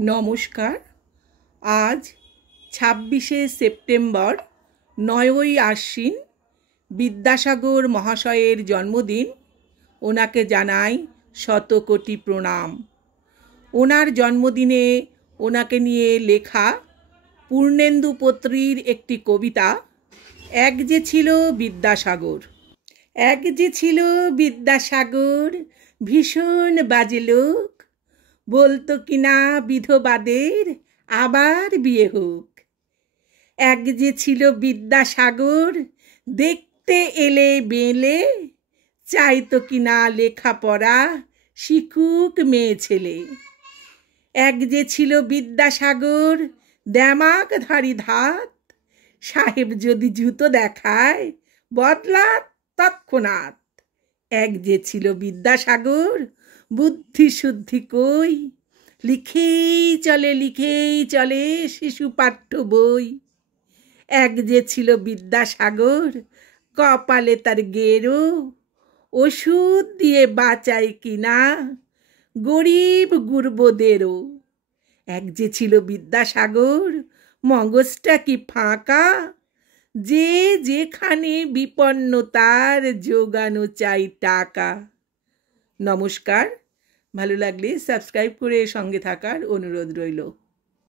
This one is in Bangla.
নমস্কার। আজ ২৬শে সেপ্টেম্বর, ৯ই আশ্বিন, বিদ্যাসাগর মহাশয়ের জন্মদিন। ওনাকে জানাই শতকোটি প্রণাম। ওনার জন্মদিনে ওনাকে নিয়ে লেখা পূর্ণেন্দু পত্রীর একটি কবিতা, এক যে ছিল বিদ্যাসাগর। এক যে ছিল বিদ্যাসাগর, ভীষণ বাজে লোক, বলতো কিনা বিধবাদের আবার বিয়ে হোক। এক যে ছিল বিদ্যাসাগর, দেখতে এলে বেলে, চাইতো কিনা লেখাপড়া শিখুক মেয়ে ছেলে। এক যে ছিল বিদ্যাসাগর, দেমাকধারী ধাত, সাহেব যদি জুতো দেখায় বদলা তৎক্ষণাৎ। এক যে ছিল বিদ্যাসাগর, বুদ্ধি শুদ্ধি কই, লিখেই চলে শিশু পাঠ্য বই। এক যে ছিল বিদ্যাসাগর, কপালে তার গেরো, ওষুধ দিয়ে বাঁচায় কিনা গরিব গুরবোদেরও। এক যে ছিল বিদ্যাসাগর, মগজটা কি ফাঁকা, যে যেখানে বিপন্ন তার জোগানো চাই টাকা। নমস্কার। ভালো লাগলে সাবস্ক্রাইব করে সঙ্গে থাকার অনুরোধ রইল।